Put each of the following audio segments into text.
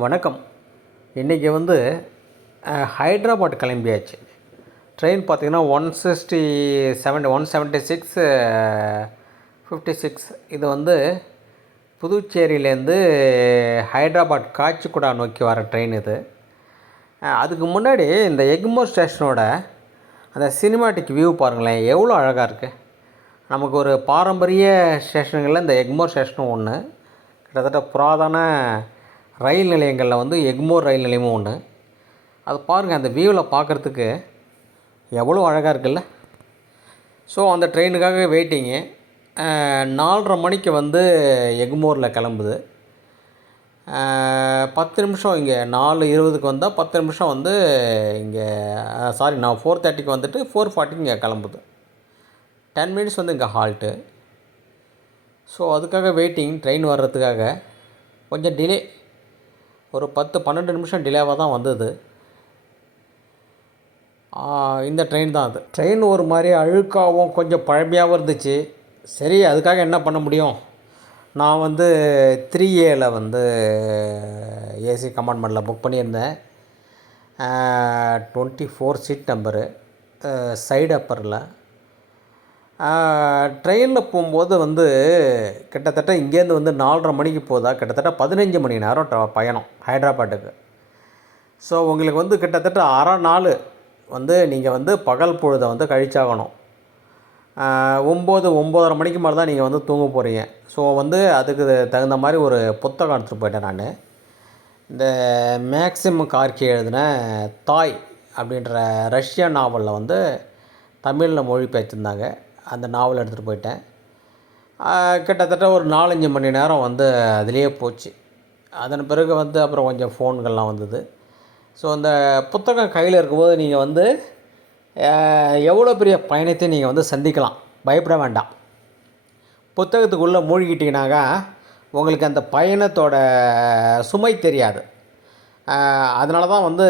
வணக்கம். இன்றைக்கி வந்து ஹைட்ராபாட் கிளம்பியாச்சு. ட்ரெயின் பார்த்திங்கன்னா 176 56. இது வந்து புதுச்சேரியிலேருந்து ஹைட்ராபாட் காச்சிகுடா நோக்கி வர ட்ரெயின் இது. அதுக்கு முன்னாடி இந்த எக்மோர் ஸ்டேஷனோட அந்த சினிமாட்டிக் வியூ பாருங்களேன், எவ்வளோ அழகாக இருக்குது. நமக்கு ஒரு பாரம்பரிய ஸ்டேஷனுங்களில் இந்த எக்மோர் ஸ்டேஷனும் ஒன்று. கிட்டத்தட்ட புராதன ரயில் நிலையங்களில் வந்து எக்மோர் ரயில் நிலையமும் ஒன்று. அது பாருங்கள், அந்த வியூவில் பார்க்குறதுக்கு எவ்வளோ அழகாக இருக்குல்ல. ஸோ அந்த ட்ரெயினுக்காக வெயிட்டிங்கு. 4:30 மணிக்கு வந்து எக்மோரில் கிளம்புது. 10 நிமிஷம் இங்கே 4:20க்கு வந்தால் 10 நிமிஷம் வந்து இங்கே நான் 4:30க்கு வந்துட்டு 4:40க்கு இங்கே கிளம்புது. 10 மினிட்ஸ் வந்து இங்கே ஹால்ட்டு. ஸோ அதுக்காக வெயிட்டிங், ட்ரெயின் வர்றதுக்காக. கொஞ்சம் டிலே, ஒரு 10-12 நிமிஷம் டிலேவாக தான் வந்தது. இந்த ட்ரெயின் தான் அது. ட்ரெயின் ஒரு மாதிரி அழுக்காகவும் கொஞ்சம் பழமையாகவும் இருந்துச்சு. சரி, அதுக்காக என்ன பண்ண முடியும். நான் வந்து 3Aல வந்து ஏசி கம்பார்ட்மெண்ட்டில் புக் பண்ணியிருந்தேன். 24 சீட் நம்பரு, சைடு அப்பரில். ட்ரெயினில் போகும்போது வந்து கிட்டத்தட்ட இங்கேருந்து வந்து 4:30 மணிக்கு போதா, கிட்டத்தட்ட 15 மணி நேரம் பயணம் ஹைட்ராபாட்டுக்கு. ஸோ உங்களுக்கு வந்து கிட்டத்தட்ட அரை நாள் வந்து நீங்கள் வந்து பகல் பொழுதை வந்து கழிச்சாகணும். 9-9:30 மணிக்கு மேலே தான் நீங்கள் வந்து தூங்க போகிறீங்க. ஸோ வந்து அதுக்கு தகுந்த மாதிரி ஒரு புத்தகம் எடுத்துகிட்டு போயிட்டேன் நான். இந்த மேக்சிம் கார்கி எழுதின தாய் அப்படின்ற ரஷ்ய நாவலில் வந்து தமிழில் மொழிபெயர்த்திருந்தாங்க. அந்த நாவல் எடுத்துகிட்டு போயிட்டேன். கிட்டத்தட்ட ஒரு 4-5 மணி நேரம் வந்து அதிலே போச்சு. அதன் பிறகு வந்து அப்புறம் கொஞ்சம் ஃபோன்கள்லாம் வந்தது. ஸோ அந்த புத்தகம் கையில் இருக்கும்போது நீங்கள் வந்து எவ்வளோ பெரிய பயணத்தை நீங்கள் வந்து சந்திக்கலாம், பயப்பட வேண்டாம். புத்தகத்துக்குள்ளே மூழ்கிட்டிங்கனாக்கா உங்களுக்கு அந்த பயணத்தோட சுமை தெரியாது. அதனால தான் வந்து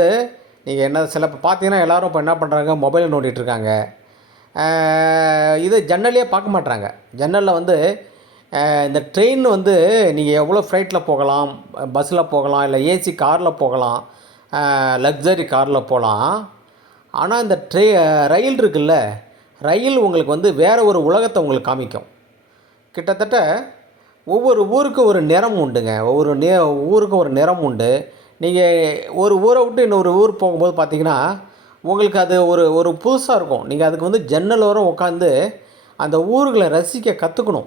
நீங்கள் என்ன சில பார்த்தீங்கன்னா எல்லோரும் இப்போ என்ன பண்ணுறாங்க, மொபைல் நோண்டிகிட்ருக்காங்க. இது ஜன்னலே பார்க்க மாட்றாங்க. ஜன்னலில் வந்து இந்த ட்ரெயின் வந்து நீங்கள் எவ்வளோ ஃப்ளைட்டில் போகலாம், பஸ்ஸில் போகலாம், இல்லை ஏசி காரில் போகலாம், லக்ஸரி காரில் போகலாம். ஆனால் இந்த ரயில் இருக்குல்ல, ரயில் உங்களுக்கு வந்து வேறு ஒரு உலகத்தை உங்களுக்கு காமிக்கும். கிட்டத்தட்ட ஒவ்வொரு ஊருக்கும் ஒரு நிறம் உண்டுங்க. ஒவ்வொரு ஊருக்கும் ஒரு நிறம் உண்டு. நீங்கள் ஒரு ஊரை விட்டு இன்னொரு ஊர் போகும்போது பார்த்தீங்கன்னா உங்களுக்கு அது ஒரு புதுசாக இருக்கும். நீங்கள் அதுக்கு வந்து ஜன்னலோரம் உட்காந்து அந்த ஊர்களை ரசிக்க கற்றுக்கணும்.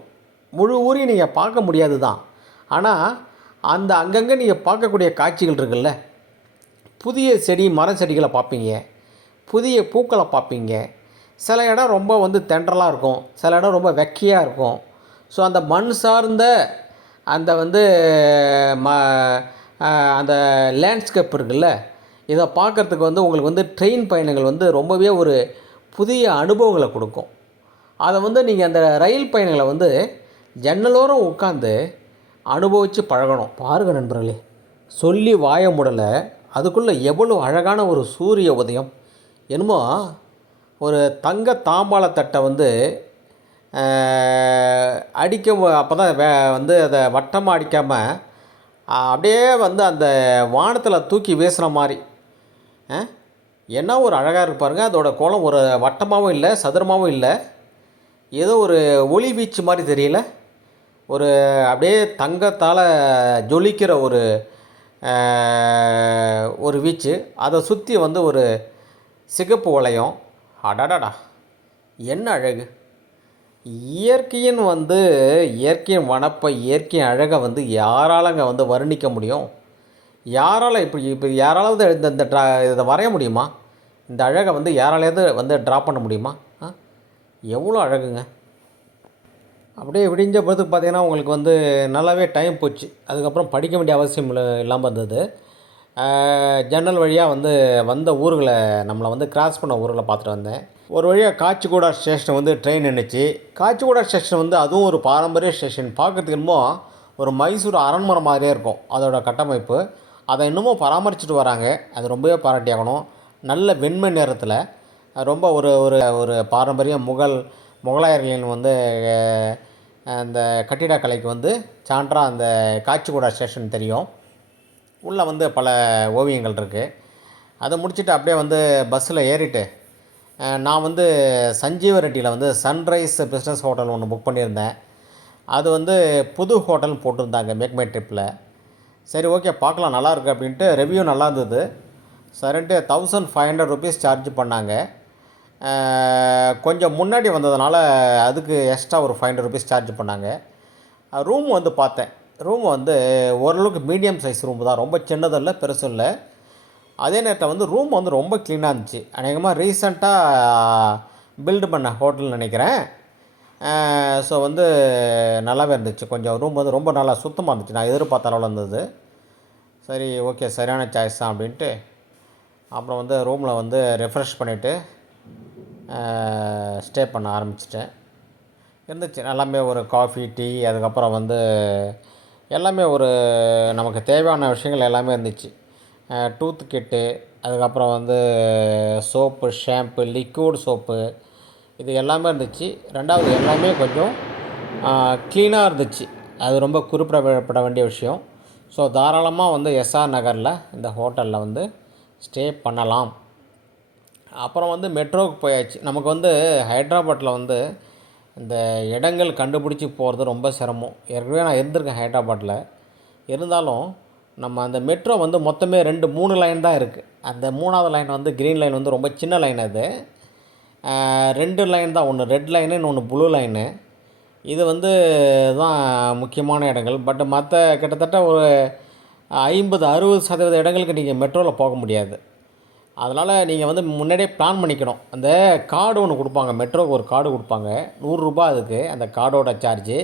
முழு ஊரையும் நீங்கள் பார்க்க முடியாது தான். ஆனால் அந்த அங்கங்கே நீங்கள் பார்க்கக்கூடிய காட்சிகள் இருக்குல்ல, புதிய மர செடிகளை பார்ப்பீங்க, புதிய பூக்களை பார்ப்பீங்க. சில இடம் ரொம்ப வந்து தென்றலாக இருக்கும், சில இடம் ரொம்ப வெக்கையாக இருக்கும். ஸோ அந்த மண் சார்ந்த அந்த வந்து அந்த லேண்ட்ஸ்கேப் இருக்குல்ல, இதை பார்க்குறதுக்கு வந்து உங்களுக்கு வந்து ட்ரெயின் பயணங்கள் வந்து ரொம்பவே ஒரு புதிய அனுபவங்களை கொடுக்கும். அதை வந்து நீங்கள் அந்த ரயில் பயணங்களை வந்து ஜன்னலோரம் உட்காந்து அனுபவித்து பழகணும். பாருங்கள் நண்பர்களே, சொல்லி வாய முடலை, அதுக்குள்ளே எவ்வளோ அழகான ஒரு சூரிய உதயம். என்னமோ ஒரு தங்க தாம்பாளத்தட்டை வந்து அப்போ தான் வந்து அதை வட்டமாக அடிக்காமல் அப்படியே வந்து அந்த வானத்தில் தூக்கி வீசுகிற மாதிரி. என்ன ஒரு அழகாக இருக்கு பாருங்கள். அதோட கோலம் ஒரு வட்டமாகவும் இல்லை, சதுரமாகவும் இல்லை, ஏதோ ஒரு ஒளி வீச்சு மாதிரி தெரியல. ஒரு அப்படியே தங்கத்தால் ஜொலிக்கிற ஒரு வீச்சு. அதை சுற்றி வந்து ஒரு சிகப்பு வளையம். அடடடா, என்ன அழகு! இயற்கையின் வனப்பை, இயற்கையின் அழகை வந்து யாராலங்க வந்து வர்ணிக்க முடியும்? யாரால் இப்போ யாராலாவது இதை வரைய முடியுமா? இந்த அழகை வந்து யாராலையாவது வந்து ட்ரா பண்ண முடியுமா? எவ்வளோ அழகுங்க! அப்படியே விடிஞ்ச பொழுதுக்கு பார்த்தீங்கன்னா உங்களுக்கு வந்து நல்லாவே டைம் போச்சு. அதுக்கப்புறம் படிக்க வேண்டிய அவசியம் இல்லாமல் இருந்தது. ஜன்னல் வழியாக வந்து வந்த ஊர்களை, நம்மளை வந்து கிராஸ் பண்ண ஊர்களை பார்த்துட்டு வந்தேன். ஒரு வழியாக காச்சிகுடா ஸ்டேஷன் வந்து ட்ரெயின் நின்றுச்சு. காச்சிகுடா ஸ்டேஷன் வந்து அதுவும் ஒரு பாரம்பரிய ஸ்டேஷன். பார்க்குறதுக்கு என்னமோ ஒரு மைசூர் அரண்மனை மாதிரியே இருக்கும் அதோட கட்டமைப்பு. அதை இன்னமும் பராமரிச்சுட்டு வராங்க. அது ரொம்பவே பாராட்டியாகணும். நல்ல வெண்மை நேரத்தில் ரொம்ப ஒரு ஒரு ஒரு பாரம்பரிய முகலாயர்களின் வந்து அந்த கட்டிடக்கலைக்கு வந்து சான்றாக அந்த காச்சிகுடா ஸ்டேஷன் தெரியும். உள்ளே வந்து பல ஓவியங்கள் இருக்குது. அதை முடிச்சுட்டு அப்படியே வந்து பஸ்ஸில் ஏறிட்டு நான் வந்து சஞ்சீவ ரெட்டியில் வந்து சன்ரைஸ் பிஸ்னஸ் ஹோட்டல் ஒன்று புக் பண்ணியிருந்தேன். அது வந்து புது ஹோட்டல்னு போட்டிருந்தாங்க மேக் மை ட்ரிப்பில். சரி ஓகே பார்க்கலாம் நல்லாயிருக்கு அப்படின்ட்டு ரிவ்யூ நல்லா இருந்தது. சரின்ட்டு ₹1500 சார்ஜ் பண்ணாங்க. கொஞ்சம் முன்னாடி வந்ததுனால அதுக்கு எக்ஸ்ட்ரா ஒரு ₹500 சார்ஜ் பண்ணாங்க. ரூம் வந்து பார்த்தேன். ரூம் வந்து ஓரளவுக்கு மீடியம் சைஸ் ரூம் தான், ரொம்ப சின்னதும் இல்லை பெருசும் இல்லை. அதே நேரத்தில் வந்து ரூம் வந்து ரொம்ப க்ளீனாக இருந்துச்சு. அநேகமாக ரீசெண்டாக பில்டு பண்ண ஹோட்டல்னு நினைக்கிறேன். ஸோ வந்து நல்லாவே இருந்துச்சு. கொஞ்சம் ரூம் வந்து ரொம்ப நல்லா சுத்தமாக இருந்துச்சு, நான் எதிர்பார்த்த அளவில் இருந்தது. சரி ஓகே சரியான சாய்ஸ் தான் அப்படின்ட்டு அப்புறம் வந்து ரூமில் வந்து ரெஃப்ரெஷ் பண்ணிவிட்டு ஸ்டே பண்ண ஆரம்பிச்சிட்டேன். இருந்துச்சு எல்லாமே, ஒரு காஃபி, டீ, அதுக்கப்புறம் வந்து எல்லாமே ஒரு நமக்கு தேவையான விஷயங்கள் எல்லாமே இருந்துச்சு. டூத் கிட்டு, அதுக்கப்புறம் வந்து சோப்பு, ஷாம்பு, லிக்விட் சோப்பு, இது எல்லாமே இருந்துச்சு. ரெண்டாவது எல்லாமே கொஞ்சம் க்ளீனாக இருந்துச்சு. அது ரொம்ப குறிப்பிடப்பட வேண்டிய விஷயம். ஸோ தாராளமாக வந்து எஸ்ஆர் நகரில் இந்த ஹோட்டலில் வந்து ஸ்டே பண்ணலாம். அப்புறம் வந்து மெட்ரோவுக்கு போயாச்சு. நமக்கு வந்து ஹைட்ராபாட்டில் வந்து இந்த இடங்கள் கண்டுபிடிச்சி போகிறது ரொம்ப சிரமம். ஏற்கனவே நான் இருந்திருக்கேன் ஹைட்ராபாட்டில். இருந்தாலும் நம்ம அந்த மெட்ரோ வந்து மொத்தமே 2, 3 லைன் தான் இருக்குது. அந்த 3வது லைன் வந்து க்ரீன் லைன் வந்து ரொம்ப சின்ன லைன் அது. 2 லைன் தான், ஒன்று ரெட் லைனு, இன்னொன்று ப்ளூ லைனு. இது வந்து தான் முக்கியமான இடங்கள். பட் மற்ற கிட்டத்தட்ட ஒரு 50-60% இடங்களுக்கு நீங்கள் மெட்ரோவில் போக முடியாது. அதனால் நீங்கள் வந்து முன்னாடியே பிளான் பண்ணிக்கணும். அந்த கார்டு ஒன்று கொடுப்பாங்க, மெட்ரோவுக்கு ஒரு கார்டு கொடுப்பாங்க, ₹100 அதுக்கு அந்த கார்டோட சார்ஜு.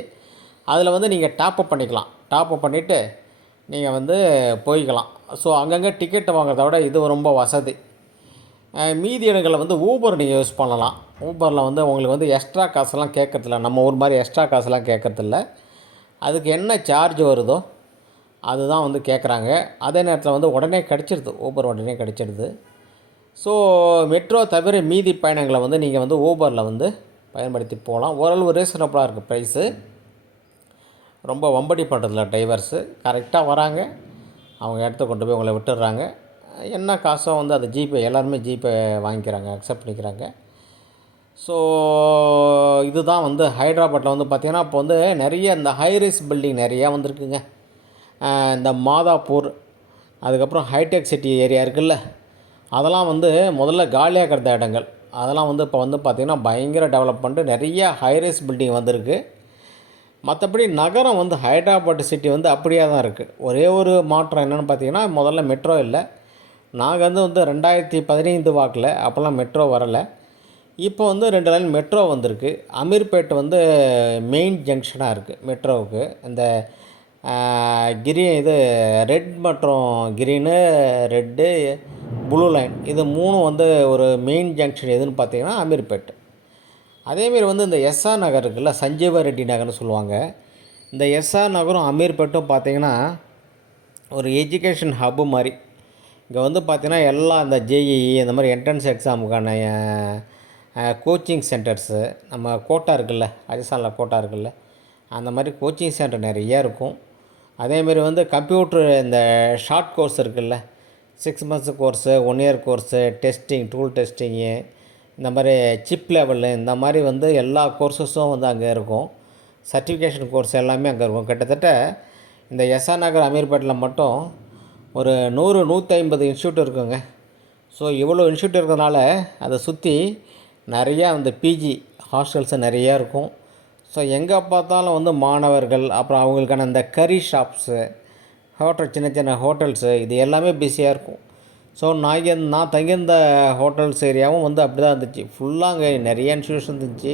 அதில் வந்து நீங்கள் டாப்அப் பண்ணிக்கலாம். டாப்அப் பண்ணிவிட்டு நீங்கள் வந்து போய்க்கலாம். ஸோ அங்கங்கே டிக்கெட்டை வாங்குறத விட இது ரொம்ப வசதி. மீதி இடங்களில் வந்து ஊபர் நீங்கள் யூஸ் பண்ணலாம். ஊபரில் வந்து உங்களுக்கு வந்து எக்ஸ்ட்ரா காசுலாம் கேட்கறதில்ல, நம்ம ஊர் மாதிரி எக்ஸ்ட்ரா காசுலாம் கேட்கறதில்ல. அதுக்கு என்ன சார்ஜ் வருதோ அதுதான் வந்து கேட்குறாங்க. அதே நேரத்தில் வந்து உடனே கிடச்சிடுது, ஊபர் உடனே கிடச்சிடுது. ஸோ மெட்ரோ தவிர மீதி பயணங்களை வந்து நீங்கள் வந்து ஊபரில் வந்து பயன்படுத்தி போகலாம். ஓரளவு ரீசனபுளாக இருக்குது ப்ரைஸு. ரொம்ப வம்படி பண்ணுறதில்ல டிரைவர்ஸு, கரெக்டாக வராங்க, அவங்க இடத்த கொண்டு போய் உங்களை விட்டுடுறாங்க. என்ன காசோ வந்து அது ஜிபே, எல்லாருமே ஜிபே வாங்கிக்கிறாங்க, அக்செப்ட் பண்ணிக்கிறாங்க. ஸோ இதுதான் வந்து ஹைட்ராபாட்டில் வந்து பார்த்திங்கன்னா இப்போ வந்து நிறைய இந்த ஹைரைஸ் பில்டிங் நிறையா வந்திருக்குங்க. இந்த மாதாப்பூர், அதுக்கப்புறம் ஹைடெக் சிட்டி ஏரியா இருக்குல்ல, அதெல்லாம் வந்து முதல்ல காலியாக கிடந்த இடங்கள். அதெல்லாம் வந்து இப்போ வந்து பார்த்திங்கன்னா பயங்கர டெவலப்மெண்ட்டு, நிறைய ஹைரைஸ் பில்டிங் வந்திருக்கு. மற்றபடி நகரம் வந்து ஹைட்ராபாட் சிட்டி வந்து அப்படியே தான் இருக்குது. ஒரே ஒரு மாற்றம் என்னென்னு பார்த்தீங்கன்னா, முதல்ல மெட்ரோ இல்லை. நாங்கள் வந்து 2015 வாக்கில் அப்போல்லாம் மெட்ரோ வரலை. இப்போ வந்து 2 லைன் மெட்ரோ வந்திருக்கு. அமீர்பேட் வந்து மெயின் ஜங்ஷனாக இருக்குது மெட்ரோவுக்கு. இந்த இது ரெட் மற்றும் க்ரீனு, ரெட்டு, ப்ளூ லைன், இது 3 வந்து ஒரு மெயின் ஜங்ஷன் எதுன்னு பார்த்தீங்கன்னா அமீர்பேட். அதேமாரி வந்து இந்த எஸ்ஆர் நகர் இருக்குல்ல, சஞ்சீவ ரெட்டி நகர்னு சொல்லுவாங்க. இந்த எஸ்ஆர் நகரும் அமீர்பேட்டும் பார்த்திங்கன்னா ஒரு எஜுகேஷன் ஹப்பு மாதிரி. இங்கே வந்து பார்த்திங்கன்னா எல்லாம் இந்த ஜேஇஇ இந்த மாதிரி என்ட்ரன்ஸ் எக்ஸாமுக்கான கோச்சிங் சென்டர்ஸு, நம்ம கோட்டா இருக்குல்ல, ராஜஸ்தானில் கோட்டா இருக்குல்ல, அந்த மாதிரி கோச்சிங் சென்டர் நிறையா இருக்கும். அதேமாரி வந்து கம்ப்யூட்ரு இந்த ஷார்ட் கோர்ஸ் இருக்குல்ல, 6 months course, 1 year course, testing, tool testing, இந்த மாதிரி சிப் லெவலு, இந்த மாதிரி வந்து எல்லா கோர்ஸஸும் வந்து அங்கே இருக்கும். சர்டிஃபிகேஷன் கோர்ஸ் எல்லாமே அங்கே இருக்கும். கிட்டத்தட்ட இந்த எஸ்ஆர் நகர் அமீர்பேட்டில் மட்டும் ஒரு 100-150 இன்ஸ்டியூட் இருக்குங்க. ஸோ இவ்வளோ இன்ஸ்டியூட் இருக்கிறதுனால அதை சுற்றி நிறையா அந்த பிஜி ஹாஸ்டல்ஸு நிறையா இருக்கும். ஸோ எங்கே பார்த்தாலும் வந்து மாணவர்கள், அப்புறம் அவங்களுக்கான இந்த கறி ஷாப்ஸு, ஹோட்டல், சின்ன சின்ன ஹோட்டல்ஸு, இது எல்லாமே பிஸியாக இருக்கும். ஸோ நான் தங்கியிருந்த ஹோட்டல்ஸ் ஏரியாவும் வந்து அப்படி தான் இருந்துச்சு. ஃபுல்லாக அங்கே நிறைய இன்ஸ்டியூஷன் இருந்துச்சு.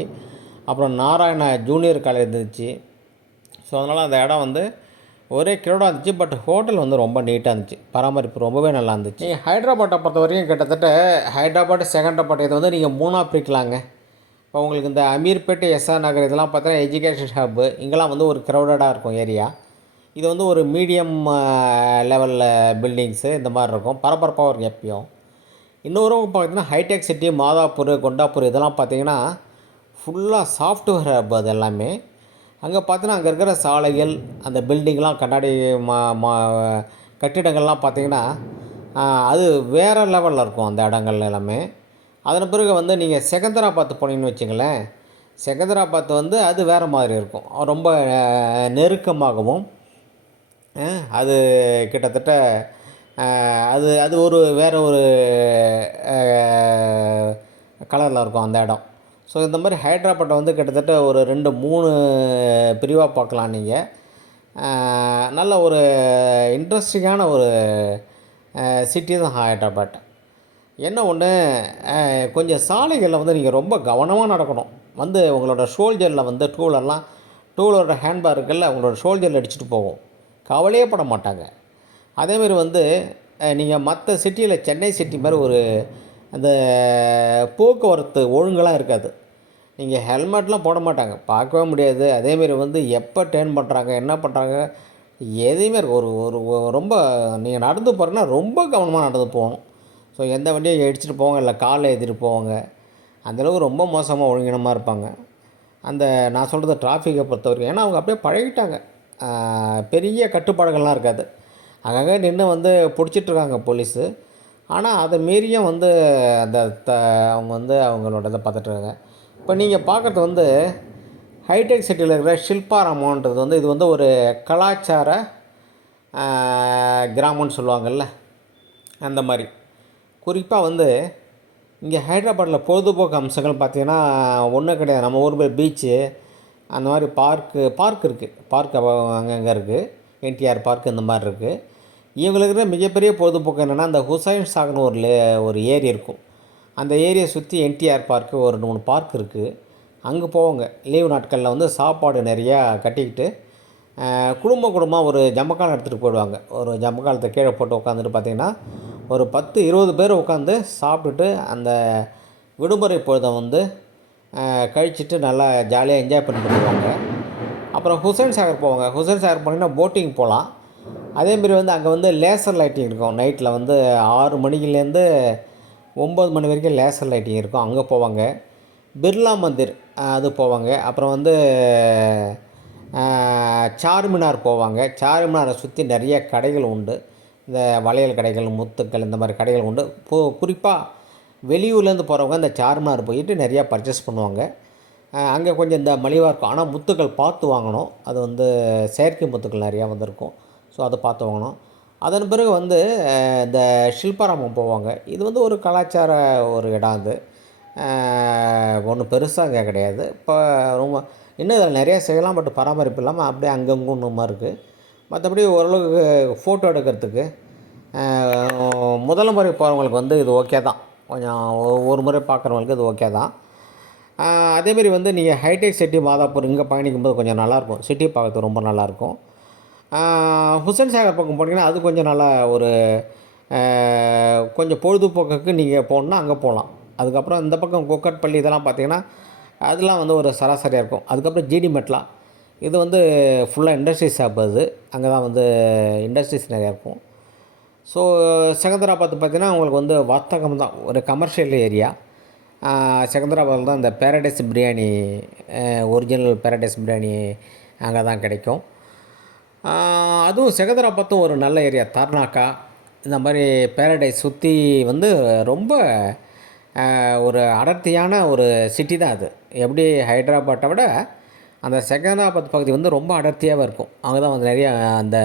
அப்புறம் நாராயணா ஜூனியர் காலேஜ் இருந்துச்சு. ஸோ அதனால் அந்த இடம் வந்து ஒரே கிரௌடாக இருந்துச்சு. பட் ஹோட்டல் வந்து ரொம்ப நீட்டாக இருந்துச்சு, பராமரிப்பு ரொம்பவே நல்லா இருந்துச்சு. நீங்கள் ஹைட்ராபாட்டை பொறுத்த வரைக்கும் கிட்டத்தட்ட ஹைட்ராபாட், செகண்ட்ராபாட் இதை வந்து நீங்கள் 3ஆக பிரிக்கலாங்க. இப்போ உங்களுக்கு இந்த அமீர்பேட், எஸ்ஆர் நகர் இதெல்லாம் பார்த்தீங்கன்னா எஜுகேஷன் ஹப்பு. இங்கெல்லாம் வந்து ஒரு க்ரௌடடாக இருக்கும் ஏரியா. இது வந்து ஒரு மீடியம் லெவலில் பில்டிங்ஸு இந்த மாதிரி இருக்கும், பரபரப்பாக இருக்கும் எப்பயும். இன்னொரு பார்த்தீங்கன்னா ஹைடெக் சிட்டி, மாதாப்பூர், கொண்டாப்பூர் இதெல்லாம் பார்த்தீங்கன்னா ஃபுல்லாக சாஃப்ட்வேர் ஹப். அது எல்லாமே அங்கே பார்த்தீங்கன்னா அங்கே இருக்கிற சாலைகள், அந்த பில்டிங்லாம் கண்ணாடி கட்டிடங்கள்லாம் பார்த்திங்கன்னா அது வேறு லெவலில் இருக்கும் அந்த இடங்கள் எல்லாமே. அதன் பிறகு வந்து நீங்கள் செகந்தராபாத் போனீங்கன்னு வச்சுங்களேன், செகந்தராபாத் வந்து அது வேறு மாதிரி இருக்கும். ரொம்ப நெருக்கமாகவும் அது கிட்டத்தட்ட அது அது ஒரு வேறு ஒரு கலரில் இருக்கும் அந்த இடம். ஸோ இந்த மாதிரி ஹைட்ராபாட்டை வந்து கிட்டத்தட்ட ஒரு 2, 3 பிரிவாக பார்க்கலாம் நீங்கள். நல்ல ஒரு இன்ட்ரெஸ்டிங்கான ஒரு சிட்டி தான் ஹைட்ராபாட். என்ன ஒன்று, கொஞ்சம் சாலைகளில் வந்து நீங்கள் ரொம்ப கவனமாக நடக்கணும். வந்து உங்களோட ஷோல்டரில் வந்து டூ வீலரோட ஹேண்ட்பார் இருக்குல்ல, உங்களோட ஷோல்டரில் அடிச்சுட்டு போகும். கவலையே பட மாட்டாங்க. அதேமாரி வந்து நீங்கள் மற்ற சிட்டியில் சென்னை சிட்டி மாதிரி ஒரு அந்த போக்குவரத்து ஒழுங்கெல்லாம் இருக்காது. நீங்கள் ஹெல்மெட்லாம் போட மாட்டாங்க, பார்க்கவே முடியாது. அதேமாரி வந்து எப்போ டேர்ன் பண்ணுறாங்க, என்ன பண்ணுறாங்க, எதையுமே ஒரு ஒரு ரொம்ப நீங்கள் நடந்து போகிறீங்கன்னா ரொம்ப கவனமாக நடந்து போகணும். ஸோ எந்த வண்டியை இடிச்சிட்டு போவாங்க, இல்லை காலில் ஏற்றிட்டு போவாங்க. அந்தளவுக்கு ரொம்ப மோசமாக ஒழுங்கீனமாக இருப்பாங்க. அந்த நான் சொல்கிறது டிராஃபிக்கை பொறுத்தவரைக்கும். ஏன்னா அவங்க அப்படியே பழகிட்டாங்க. பெரிய கட்டுப்பாடுகள்லாம் இருக்காது. அங்கங்கே நின்று வந்து பிடிச்சிட்ருக்காங்க போலீஸு. ஆனால் அதை மீறியும் வந்து அந்த அவங்க வந்து அவங்களோட இதை பார்த்துட்ருக்காங்க. இப்போ நீங்கள் பார்க்குறது வந்து ஹைடெக் சிட்டியில் இருக்கிற ஷில்பாராமன்றது வந்து இது வந்து ஒரு கலாச்சார கிராமம்னு சொல்லுவாங்கள்ல, அந்த மாதிரி. குறிப்பாக வந்து இங்கே ஹைட்ராபாடில் பொழுதுபோக்கு அம்சங்கள் பார்த்திங்கன்னா ஒன்றும் கிடையாது. நம்ம ஊர் பேர் பீச்சு, அந்த மாதிரி பார்க் இருக்குது. பார்க் அங்கங்கே இருக்குது. என்டிஆர் பார்க் இந்த மாதிரி இருக்குது. இவங்களுக்கு இருக்கிற மிகப்பெரிய பொழுதுபோக்கு என்னென்னா, அந்த ஹுசைன் சாகர்னு ஒரு ஏரி இருக்கும். அந்த ஏரியை சுற்றி என்டிஆர் பார்க்கு ஒரு 3 பார்க் இருக்குது. அங்கே போவாங்க. லீவு நாட்களில் வந்து சாப்பாடு நிறையா கட்டிக்கிட்டு குடும்பமாக ஒரு ஜமக்காலம் எடுத்துகிட்டு போயிடுவாங்க. ஒரு ஜமக்காலத்தை கீழே போட்டு உட்காந்துட்டு பார்த்திங்கன்னா ஒரு 10, 20 பேர் உட்காந்து சாப்பிட்டுட்டு அந்த விடுமுறை பொழுதை வந்து கழிச்சிட்டு நல்லா ஜாலியாக என்ஜாய் பண்ணிட்டு போவாங்க. அப்புறம் ஹுசைன் சாகர் போவாங்க. ஹுசைன் சாகர் போனீங்கன்னா போட்டிங் போகலாம். அதேமாரி வந்து அங்கே வந்து லேசர் லைட்டிங் இருக்கும். நைட்டில் வந்து 6 மணிலேருந்து 9 மணி வரைக்கும் லேசர் லைட்டிங் இருக்கும். அங்கே போவாங்க. பிர்லா மந்திர் அது போவாங்க. அப்புறம் வந்து சார்மினார் போவாங்க. சார்மினாரை சுற்றி நிறைய கடைகள் உண்டு. இந்த வளையல் கடைகள், முத்துக்கள், இந்த மாதிரி கடைகள் உண்டு. குறிப்பாக வெளியூர்லேருந்து போகிறவங்க இந்த சார்மினார் போயிட்டு நிறையா பர்ச்சேஸ் பண்ணுவாங்க. அங்கே கொஞ்சம் இந்த மலிவாக இருக்கும். ஆனால் முத்துக்கள் பார்த்து வாங்கணும். அது வந்து செயற்கை முத்துக்கள் நிறையா வந்திருக்கும். ஸோ அதை பார்த்து வாங்கணும். அதன் பிறகு வந்து இந்த ஷில்பாராமம் போவாங்க. இது வந்து ஒரு கலாச்சார ஒரு இடம் அது. ஒன்றும் பெருசாக அங்கே கிடையாது. இப்போ ரொம்ப இன்னும் இதில் நிறையா செய்யலாம். பட் பராமரிப்பு இல்லாமல் அப்படியே அங்கங்கே ஒன்றுமா இருக்குது. மற்றபடி ஓரளவுக்கு ஃபோட்டோ எடுக்கிறதுக்கு முதல் முறை போகிறவங்களுக்கு வந்து இது ஓகே தான். கொஞ்சம் ஒரு முறை பார்க்குறவங்களுக்கு இது ஓகே தான். அதேமாரி வந்து நீங்கள் ஹைடெக் சிட்டி, மாதாப்பூர் இங்கே பயணிக்கும்போது கொஞ்சம் நல்லாயிருக்கும். சிட்டியை பார்க்கறதுக்கு ரொம்ப நல்லாயிருக்கும். ஹுசைன் சாகர் பக்கம் போனீங்கன்னா அது கொஞ்சம் நல்லா ஒரு கொஞ்சம் பொழுதுபோக்குக்கு நீங்கள் போகணுன்னா அங்கே போகலாம். அதுக்கப்புறம் இந்த பக்கம் கொக்கட்பள்ளி இதெல்லாம் பார்த்திங்கன்னா அதெல்லாம் வந்து ஒரு சராசரியாக இருக்கும். அதுக்கப்புறம் ஜிடி மெட்லா, இது வந்து ஃபுல்லாக இண்டஸ்ட்ரீஸ் ஹப். அது அங்கே தான் வந்து இண்டஸ்ட்ரீஸ் நிறையா இருக்கும். ஸோ செகந்தராபாத் பார்த்திங்கன்னா உங்களுக்கு வந்து வர்த்தகம் தான், ஒரு கமர்ஷியல் ஏரியா. செகந்தராபாத்தில் தான் இந்த paradise biryani, original paradise biryani அங்கே தான் கிடைக்கும். அதுவும் செகந்தராபாத்தும் ஒரு நல்ல ஏரியா. தர்னாக்கா இந்த மாதிரி பேரடைஸ் சுற்றி வந்து ரொம்ப ஒரு அடர்த்தியான ஒரு சிட்டி தான் அது. எப்படி ஹைட்ராபாட்டை விட அந்த செகந்தராபாத் பகுதி வந்து ரொம்ப அடர்த்தியாகவே இருக்கும். அங்கே தான் வந்து நிறையா அந்த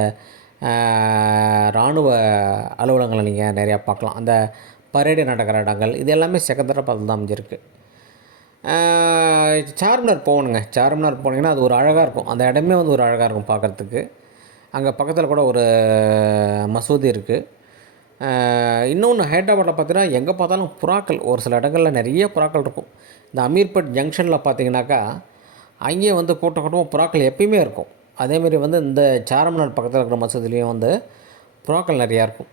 இராணுவ அலுவலகங்களை நீங்கள் நிறையா பார்க்கலாம். அந்த பரேடு நடக்கிற இடங்கள் இது எல்லாமே செகந்தராபாத்தில் தான் அமைஞ்சிருக்கு. சார்மினார் போகணுங்க. சார்மினார் போனீங்கன்னா அது ஒரு அழகாக இருக்கும். அந்த இடமே வந்து ஒரு அழகாக இருக்கும் பார்க்குறதுக்கு. அங்கே பக்கத்தில் கூட ஒரு மசூதி இருக்குது. இன்னொன்று ஹைட்ராபாட்டில் பார்த்தீங்கன்னா எங்கே பார்த்தாலும் புறாக்கள், ஒரு சில இடங்களில் நிறைய புறாக்கள் இருக்கும். இந்த அமீர்பட் ஜங்ஷனில் பார்த்தீங்கன்னாக்கா அங்கேயும் வந்து கூட்டமாக புறாக்கள் எப்பயுமே இருக்கும். அதேமாரி வந்து இந்த சார்மினார் பக்கத்தில் இருக்கிற மசூதிலையும் வந்து புறாக்கள் நிறையா இருக்கும்.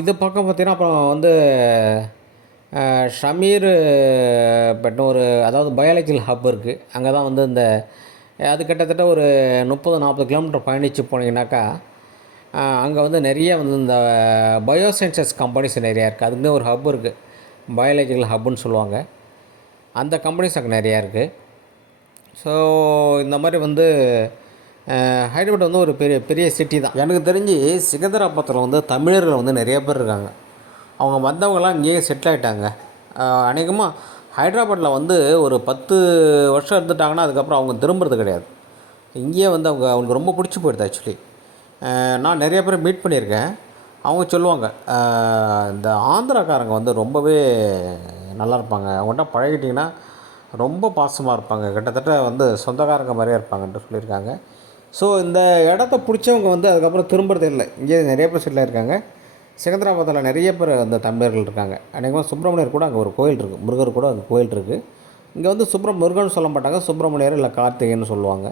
இது பக்கம் பார்த்திங்கன்னா அப்புறம் வந்து ஷமீர் பெட்னு ஒரு அதாவது பயாலஜிக்கல் ஹப் இருக்குது. அங்கே தான் வந்து இந்த அது கிட்டத்தட்ட ஒரு 30-40 கிலோமீட்டர் பயணித்து போனீங்கன்னாக்கா அங்கே வந்து நிறைய வந்து இந்த பயோசைன்சஸ் கம்பெனிஸ் நிறையா இருக்குது. அதுக்குன்னே ஒரு ஹப் இருக்குது, பயாலஜிக்கல் ஹப்புன்னு சொல்லுவாங்க. அந்த கம்பெனிஸ் அங்கே நிறையா இருக்குது. ஸோ இந்த மாதிரி வந்து ஹைதராபாத் வந்து ஒரு பெரிய பெரிய சிட்டி தான். எனக்கு தெரிஞ்சு சிகந்தராபாத்தில் வந்து தமிழர்கள் வந்து நிறைய பேர் இருக்காங்க. அவங்க வந்தவங்கலாம் இங்கேயே செட்டில் ஆகிட்டாங்க. அநேகமாக ஹைதராபாத்தில் வந்து ஒரு 10 வருஷம் இருந்துட்டாங்கன்னா அதுக்கப்புறம் அவங்க திரும்புறது கிடையாது. இங்கேயே வந்து அவங்களுக்கு ரொம்ப பிடிச்சி போயிடுது ஆக்சுவலி. நான் நிறைய பேர் மீட் பண்ணியிருக்கேன். அவங்க சொல்லுவாங்க, இந்த ஆந்திராக்காரங்க வந்து ரொம்பவே நல்லா இருப்பாங்க. அவங்கள்ட்ட பழகிட்டிங்கன்னா ரொம்ப பாசமாக இருப்பாங்க. கிட்டத்தட்ட வந்து சொந்தக்காரங்க மாதிரியே இருப்பாங்கன்ட்டு சொல்லியிருக்காங்க. ஸோ இந்த இடத்த பிடிச்சவங்க வந்து அதுக்கப்புறம் திரும்புறதே இல்லை. இங்கே நிறைய பேர் செட்டில் ஆயிருக்காங்க. செகந்திராபாத்தில் நிறைய பேர் அந்த தமிழர்கள் இருக்காங்க. அநேகமாக சுப்பிரமணியர் கூட அங்கே ஒரு கோயில் இருக்குது. முருகர் கூட அங்கே கோயில் இருக்குது. இங்கே வந்து முருகன் சொல்ல மாட்டாங்க, சுப்பிரமணியர் இல்லை கார்த்திகைன்னு சொல்லுவாங்க.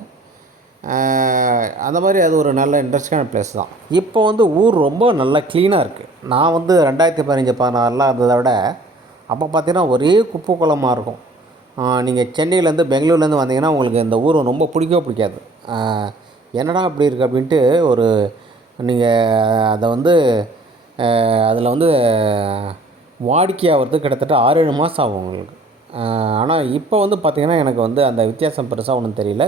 அந்த மாதிரி அது ஒரு நல்ல இன்ட்ரெஸ்டிங்கான பிளேஸ் தான். இப்போ வந்து ஊர் ரொம்ப நல்லா க்ளீனாக இருக்குது. நான் வந்து 2015-16 இருந்ததை விட அப்போ பார்த்தீங்கன்னா ஒரே குப்பை குளமாக இருக்கும். நீங்கள் சென்னையிலேருந்து பெங்களூர்லேருந்து வந்தீங்கன்னா உங்களுக்கு இந்த ஊர் ரொம்ப பிடிக்கவே பிடிக்காது. என்னடா இப்படி இருக்குது அப்படின்ட்டு ஒரு நீங்கள் அதை வந்து அதில் வந்து வாடிக்கையாகிறதுக்கு கிட்டத்தட்ட 6-7 மாதம் ஆகும் உங்களுக்கு. ஆனால் இப்போ வந்து பார்த்திங்கன்னா எனக்கு வந்து அந்த வித்தியாசம் பெருசாக ஒன்றும் தெரியல.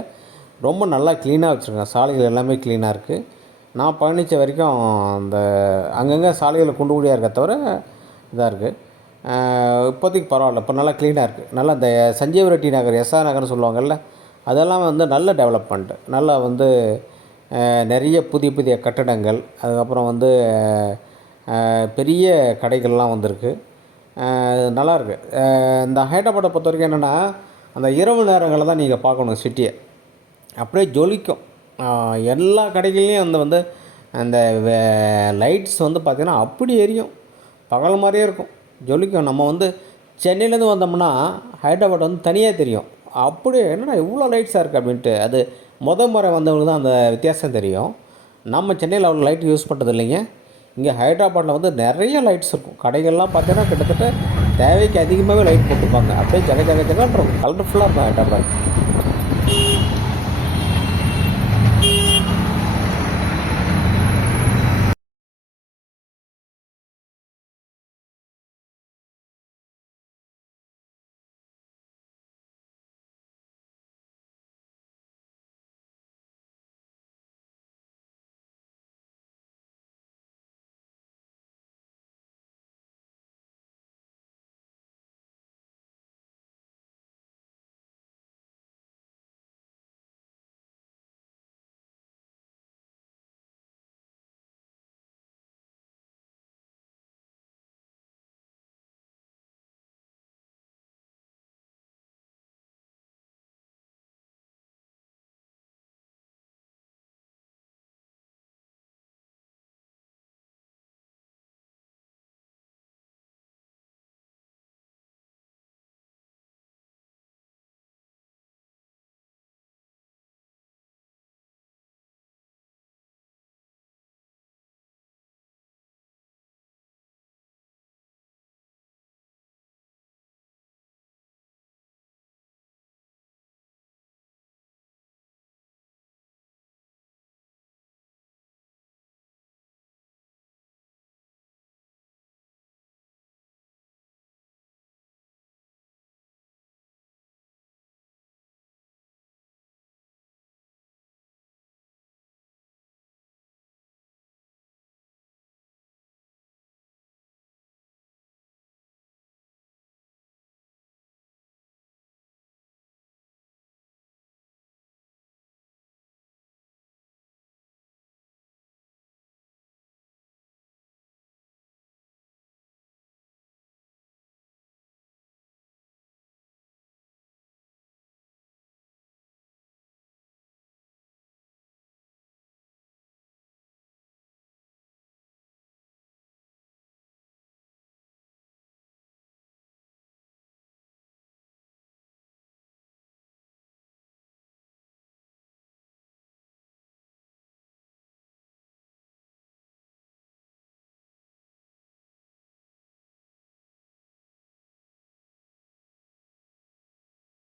ரொம்ப நல்லா க்ளீனாக வச்சுருக்காங்க. சாலைகள் எல்லாமே க்ளீனாக இருக்குது. நான் பயணித்த வரைக்கும் அந்த அங்கங்கே சாலைகளில் குண்டு குழியாக இருக்க தவிர இதாக இருக்குது. இப்போதைக்கு பரவாயில்ல. இப்போ நல்லா க்ளீனாக இருக்குது. நல்லா இந்த சஞ்சீவ் ரெட்டி நகர், எஸ்ஆர் நகர்னு சொல்லுவாங்கள்ல, அதெல்லாம் வந்து நல்ல டெவலப்மெண்ட்டு. நல்லா வந்து நிறைய புதிய புதிய கட்டடங்கள், அதுக்கப்புறம் வந்து பெரிய கடைகள்லாம் வந்திருக்கு. நல்லாயிருக்கு. இந்த ஹைதராபாத்தை பொறுத்த வரைக்கும் என்னென்னா, அந்த இரவு நேரங்களில் தான் நீங்கள் பார்க்கணும் சிட்டியை. அப்படியே ஜொலிக்கும். எல்லா கடைகள்லேயும் வந்து அந்த லைட்ஸ் வந்து பார்த்திங்கன்னா அப்படி எரியும். பகல் மாதிரியே இருக்கும், ஜொலிக்கும். நம்ம வந்து சென்னையிலேருந்து வந்தோம்னா ஹைதராபாத் வந்து தனியாக தெரியும். அப்படியே என்னடா இவ்வளோ லைட்ஸாக இருக்குது அப்படின்ட்டு. அது முறை வந்தவங்களுக்கு தான் அந்த வித்தியாசம் தெரியும். நம்ம சென்னையில் அவ்வளோ லைட் யூஸ் பண்ணுறது இல்லைங்க. இங்கே ஹைதராபாத்தில் வந்து நிறைய லைட்ஸ் இருக்கும். கடைகள்லாம் பார்த்தீங்கன்னா கிட்டத்தட்ட தேவைக்கு அதிகமாகவே லைட் போட்டுருப்பாங்க. அப்படியே ஜக ஜக ஜகன்னு இருக்கும். கலர்ஃபுல்லாக இருக்கும் ஹைதராபாத்.